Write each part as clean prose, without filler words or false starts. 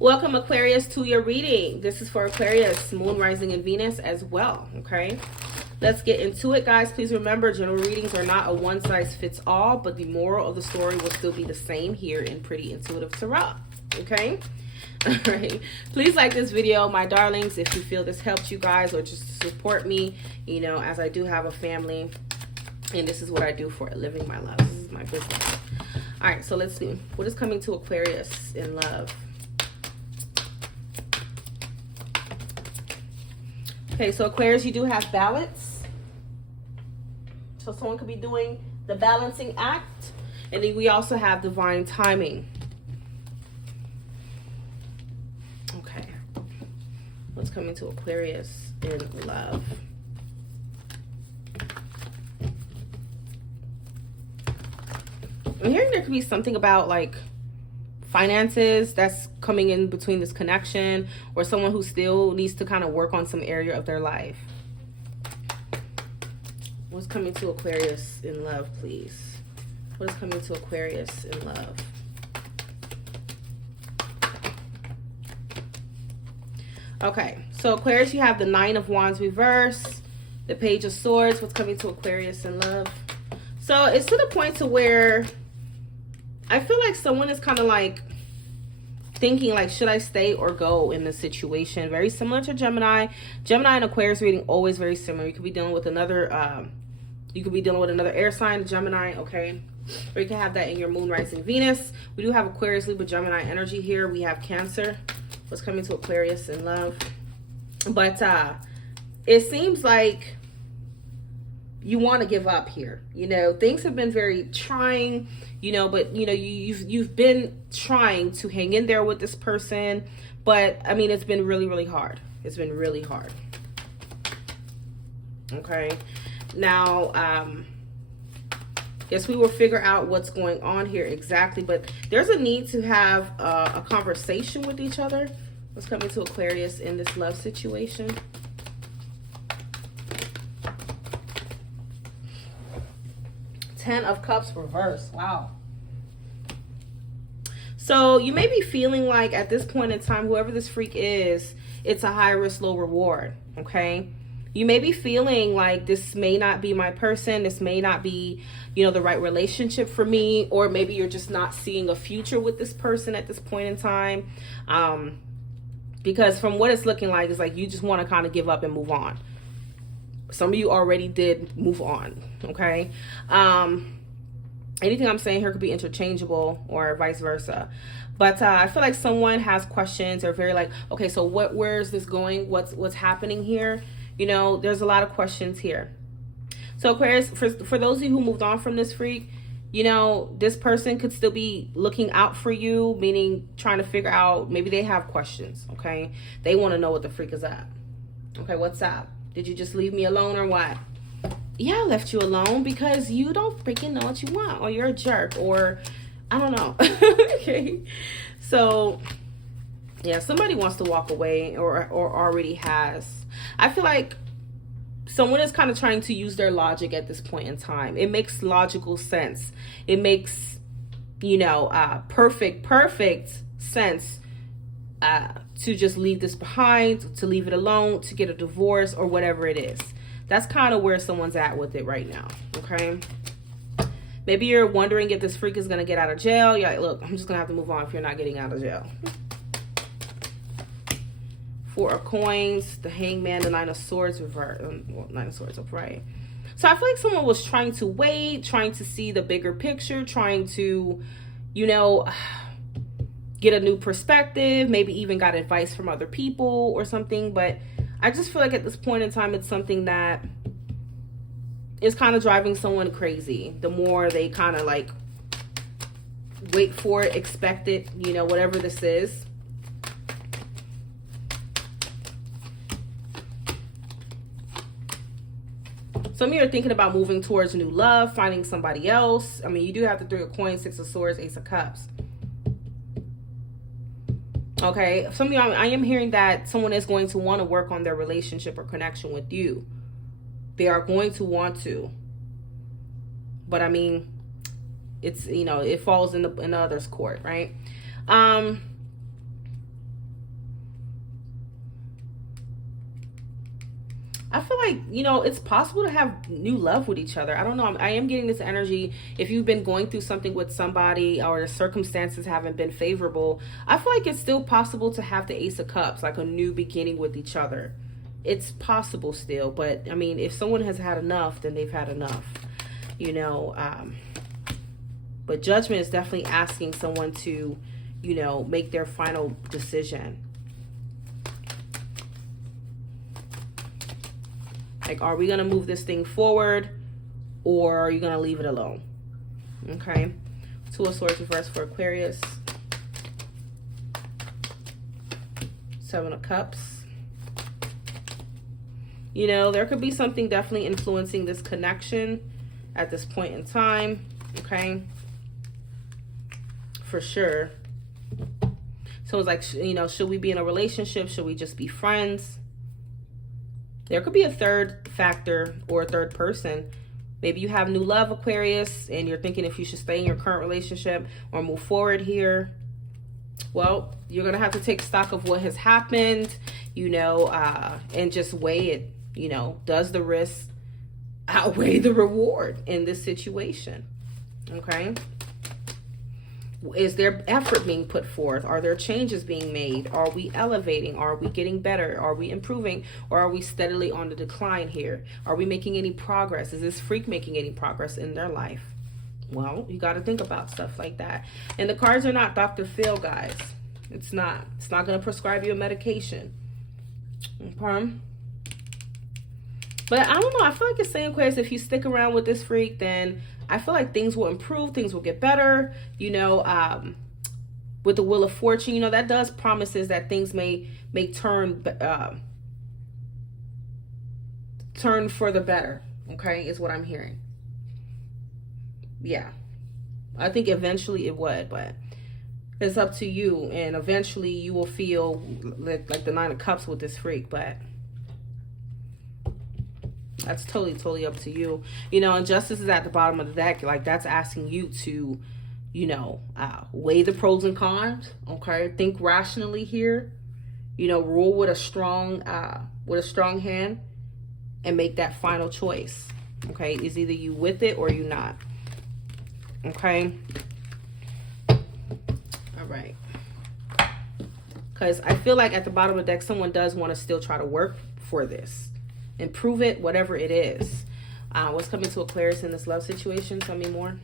Welcome, Aquarius, to your reading. This is for Aquarius, Moon, Rising, and Venus as well, okay? Let's get into it, guys. Please remember, general readings are not a one-size-fits-all, but the moral of the story will still be the same here in Pretty Intuitive Tarot, okay? All right. Please like this video, my darlings, if you feel this helped you guys, or just to support me, you know, as I do have a family, and this is what I do for a living, my love. This is my business. All right, so let's see. What is coming to Aquarius in love? Okay, so Aquarius, you do have balance. So someone could be doing the balancing act. And then we also have divine timing. Okay. What's coming to Aquarius in love? I'm hearing there could be something about like finances that's coming in between this connection, or someone who still needs to kind of work on some area of their life. What's coming to Aquarius in love, please? What is coming to Aquarius in love? Okay, so Aquarius, you have the Nine of Wands reverse, the Page of Swords. What's coming to Aquarius in love? So it's to the point to where I feel like someone is kind of like thinking like, should I stay or go in this situation? Very similar to Gemini. Gemini and Aquarius reading always very similar. You could be dealing with another air sign, Gemini, okay? Or you can have that in your Moon, Rising, Venus. We do have Aquarius, Libra, Gemini energy here. We have Cancer. What's coming to Aquarius in love? But it seems like you want to give up here. You know, things have been very trying, you know, but you know, you've been trying to hang in there with this person, but I mean, it's been really, really hard. It's been really hard. Okay. Now, guess we will figure out what's going on here exactly, but there's a need to have a conversation with each other. What's coming to Aquarius in this love situation? Ten of Cups reverse. Wow. So you may be feeling like at this point in time, whoever this freak is, it's a high risk, low reward. Okay. You may be feeling like this may not be my person. This may not be, you know, the right relationship for me. Or maybe you're just not seeing a future with this person at this point in time. Because from what it's looking like, it's like you just want to kind of give up and move on. Some of you already did move on, okay? Anything I'm saying here could be interchangeable or vice versa. But I feel like someone has questions. They're very like, okay, so where is this going? What's happening here? You know, there's a lot of questions here. So Aquarius, for those of you who moved on from this freak, you know, this person could still be looking out for you, meaning trying to figure out, maybe they have questions, okay? They want to know what the freak is at. Okay, what's up? Did you just leave me alone or what? Yeah, I left you alone because you don't freaking know what you want, or you're a jerk, or I don't know. Okay. So, yeah, somebody wants to walk away or already has. I feel like someone is kind of trying to use their logic at this point in time. It makes logical sense. It makes, you know, perfect sense to just leave this behind, to leave it alone, to get a divorce, or whatever it is. That's kind of where someone's at with it right now, okay? Maybe you're wondering if this freak is going to get out of jail. You're like, look, I'm just going to have to move on if you're not getting out of jail. Four of Coins, the Hangman, the Nine of Swords, reverse. Well, Nine of Swords upright. So I feel like someone was trying to wait, trying to see the bigger picture, trying to, you know, get a new perspective, maybe even got advice from other people or something. But I just feel like at this point in time, it's something that is kind of driving someone crazy. The more they kind of like wait for it, expect it, you know, whatever this is. Some of you are thinking about moving towards new love, finding somebody else. I mean, you do have the Three of Coins, Six of Swords, Ace of Cups. Okay, some of you, I am hearing that someone is going to want to work on their relationship or connection with you. They are going to want to. But I mean, it's, you know, it falls in the other's court, right? I feel like, you know, it's possible to have new love with each other. I don't know. I am getting this energy. If you've been going through something with somebody or the circumstances haven't been favorable, I feel like it's still possible to have the Ace of Cups, like a new beginning with each other. It's possible still. But, I mean, if someone has had enough, then they've had enough, you know. But Judgment is definitely asking someone to, you know, make their final decision. Like, are we going to move this thing forward, or are you going to leave it alone? Okay. Two of Swords reverse for Aquarius. Seven of Cups. You know, there could be something definitely influencing this connection at this point in time. Okay. For sure. So it's like, you know, should we be in a relationship? Should we just be friends? There could be a third factor or a third person. Maybe you have new love, Aquarius, and you're thinking if you should stay in your current relationship or move forward here. Well, you're going to have to take stock of what has happened, you know, and just weigh it. You know, does the risk outweigh the reward in this situation? Okay. Is there effort being put forth? Are there changes being made? Are we elevating? Are we getting better? Are we improving? Or are we steadily on the decline here? Are we making any progress? Is this freak making any progress in their life? Well, you got to think about stuff like that. And the cards are not Dr. Phil, guys. It's not. It's not going to prescribe you a medication. Okay. But I don't know. I feel like it's saying, Aquarius, if you stick around with this freak, then I feel like things will improve. Things will get better. You know, with the Wheel of Fortune, you know, that does promises that things may turn for the better. Okay, is what I'm hearing. Yeah. I think eventually it would, but it's up to you. And eventually you will feel like the Nine of Cups with this freak, but that's totally up to you. You know, and Justice is at the bottom of the deck. Like, that's asking you to, you know, weigh the pros and cons. Okay, think rationally here. You know, rule with a strong hand, and make that final choice. Okay, is either you with it or you not. Okay. All right. Because I feel like at the bottom of the deck, someone does want to still try to work for this. Improve it, whatever it is. What's coming to Aquarius in this love situation? Tell me more.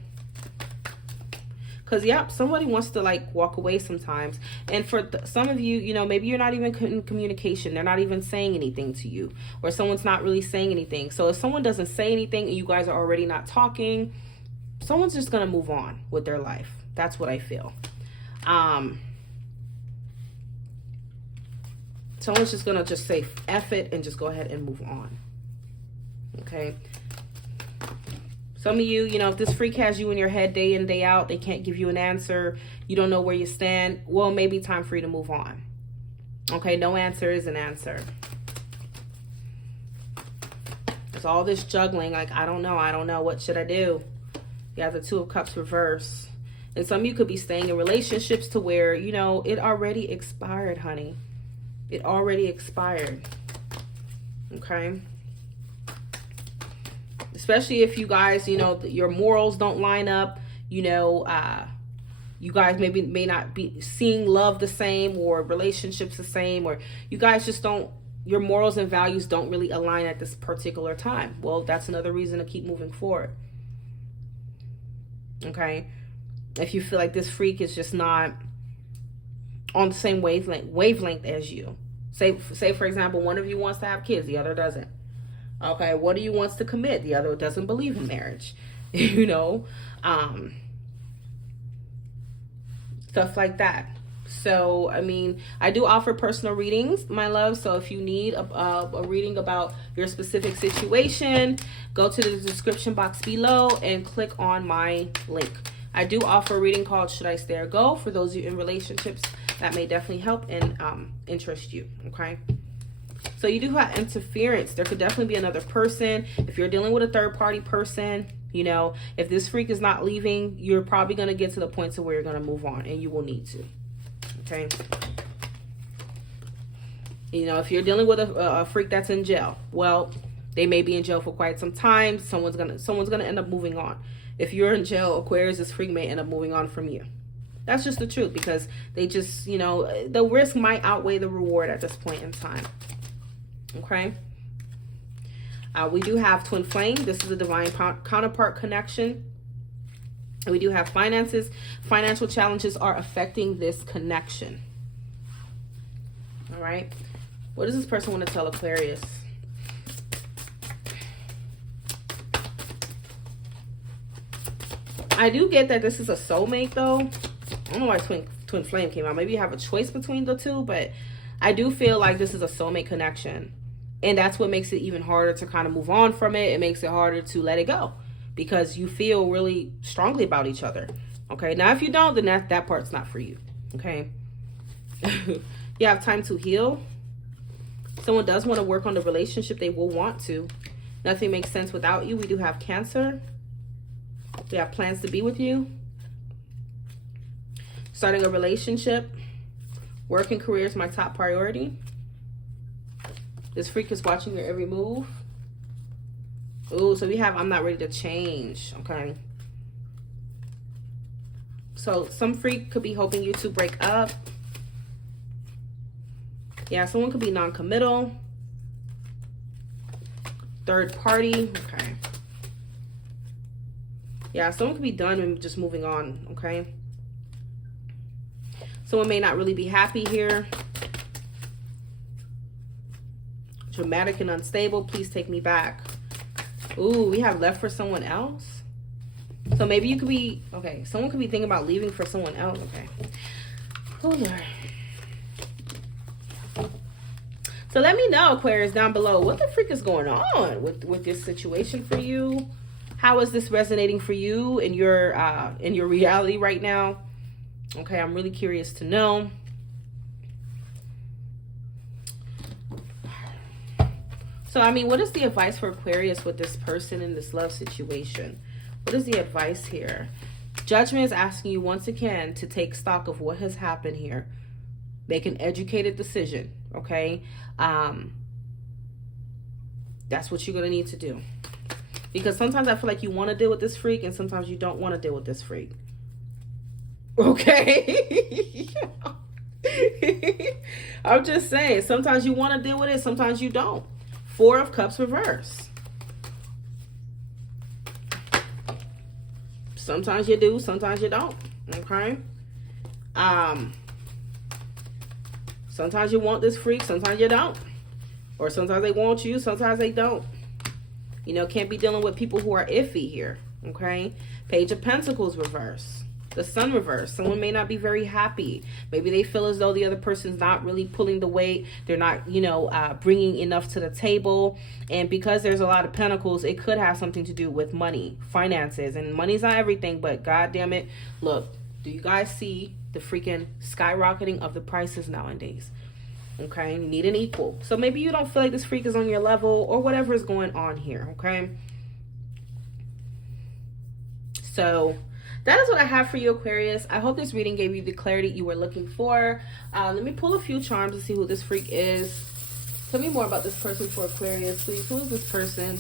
Because, yeah, somebody wants to, like, walk away sometimes. And for some of you, you know, maybe you're not even in communication. They're not even saying anything to you. Or someone's not really saying anything. So if someone doesn't say anything and you guys are already not talking, someone's just going to move on with their life. That's what I feel. Someone's just going to just say F it and just go ahead and move on. Okay. Some of you, you know, if this freak has you in your head day in, day out, they can't give you an answer. You don't know where you stand. Well, maybe time for you to move on. Okay. No answer is an answer. There's all this juggling. Like, I don't know. What should I do? You have the Two of Cups reverse. And some of you could be staying in relationships to where, you know, it already expired, honey. It already expired. Okay. Especially if you guys, you know, your morals don't line up. You know, you guys may not be seeing love the same or relationships the same, or you guys just don't, your morals and values don't really align at this particular time. Well, that's another reason to keep moving forward. Okay. If you feel like this freak is just not on the same wavelength as you. Say for example, one of you wants to have kids, the other doesn't. Okay, one of you wants to commit, the other doesn't believe in marriage. You know, stuff like that. So, I mean, I do offer personal readings, my love. So if you need a reading about your specific situation, go to the description box below and click on my link. I do offer a reading called Should I Stay or Go? For those of you in relationships, that may definitely help and interest you, okay? So you do have interference. There could definitely be another person. If you're dealing with a third-party person, you know, if this freak is not leaving, you're probably going to get to the point to where you're going to move on, and you will need to, okay? You know, if you're dealing with a freak that's in jail, well, they may be in jail for quite some time. Someone's gonna end up moving on. If you're in jail, Aquarius, this freak may end up moving on from you. That's just the truth, because they just, you know, the risk might outweigh the reward at this point in time. Okay. We do have twin flame. This is a divine counterpart connection. And we do have finances. Financial challenges are affecting this connection. All right. What does this person want to tell Aquarius? I do get that this is a soulmate, though. I don't know why twin flame came out. Maybe you have a choice between the two, but I do feel like this is a soulmate connection. And that's what makes it even harder to kind of move on from it. It makes it harder to let it go, because you feel really strongly about each other. Okay, now if you don't, then that part's not for you. Okay. You have time to heal. Someone does want to work on the relationship. They will want to. Nothing makes sense without you. We do have Cancer. We have plans to be with you. Starting a relationship. Work and career is my top priority. This freak is watching your every move. Ooh, so we have I'm not ready to change. Okay. So some freak could be hoping you two break up. Yeah, someone could be non-committal. Third party. Okay. Yeah, someone could be done and just moving on. Okay. Someone may not really be happy here. Dramatic and unstable. Please take me back. Ooh, we have left for someone else. So maybe you could be, okay, someone could be thinking about leaving for someone else. Okay. Oh, Lord. So let me know, Aquarius, down below, what the freak is going on with this situation for you? How is this resonating for you in your reality right now? Okay, I'm really curious to know. So, I mean, what is the advice for Aquarius with this person in this love situation? What is the advice here? Judgment is asking you once again to take stock of what has happened here. Make an educated decision, okay? That's what you're going to need to do. Because sometimes I feel like you want to deal with this freak and sometimes you don't want to deal with this freak. Okay? I'm just saying, sometimes you want to deal with it, sometimes you don't. Four of Cups reverse. Sometimes you do, sometimes you don't. Okay? Sometimes you want this freak, sometimes you don't. Or sometimes they want you, sometimes they don't. You know, can't be dealing with people who are iffy here. Okay? Page of Pentacles reverse. The Sun reverse. Someone may not be very happy. Maybe they feel as though the other person's not really pulling the weight. They're not, you know, bringing enough to the table. And because there's a lot of Pentacles, it could have something to do with money, finances. And money's not everything, but God damn it. Look, do you guys see the freaking skyrocketing of the prices nowadays? Okay, you need an equal. So maybe you don't feel like this freak is on your level or whatever is going on here, okay? So that is what I have for you, Aquarius. I hope this reading gave you the clarity you were looking for. Let me pull a few charms to see who this freak is. Tell me more about this person for Aquarius, please. Who is this person?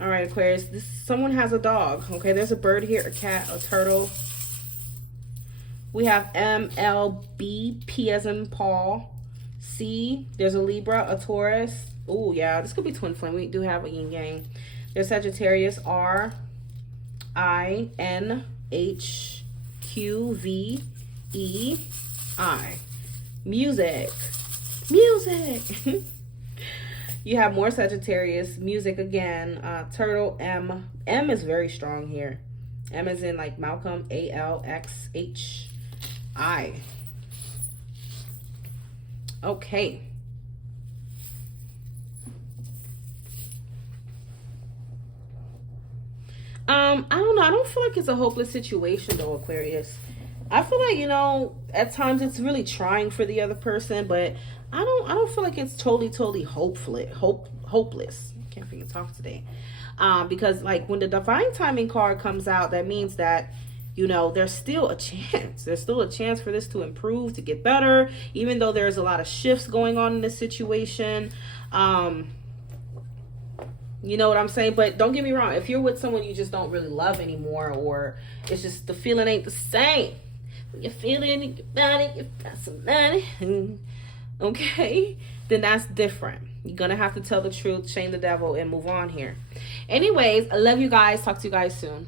All right, Aquarius. Someone has a dog. Okay, there's a bird here, a cat, a turtle. We have MLB, P as in Paul. C, there's a Libra, a Taurus. Oh, yeah, this could be twin flame. We do have a yin yang. There's Sagittarius, R, I, N, H, Q, V, E, I. Music. Music. You have more Sagittarius. Music again. Turtle, M. M is very strong here. M is in like Malcolm, A-L-X-H. I. Okay. I don't know. I don't feel like it's a hopeless situation though, Aquarius. I feel like, you know, at times it's really trying for the other person, but I don't feel like it's totally hopeless. I can't freaking talk today. Because like when the divine timing card comes out, that means that you know, there's still a chance. There's still a chance for this to improve, to get better, even though there's a lot of shifts going on in this situation. You know what I'm saying? But don't get me wrong. If you're with someone you just don't really love anymore, or it's just the feeling ain't the same, you're feeling in your body, you got some money, okay, then that's different. You're gonna have to tell the truth, shame the devil, and move on here. Anyways, I love you guys. Talk to you guys soon.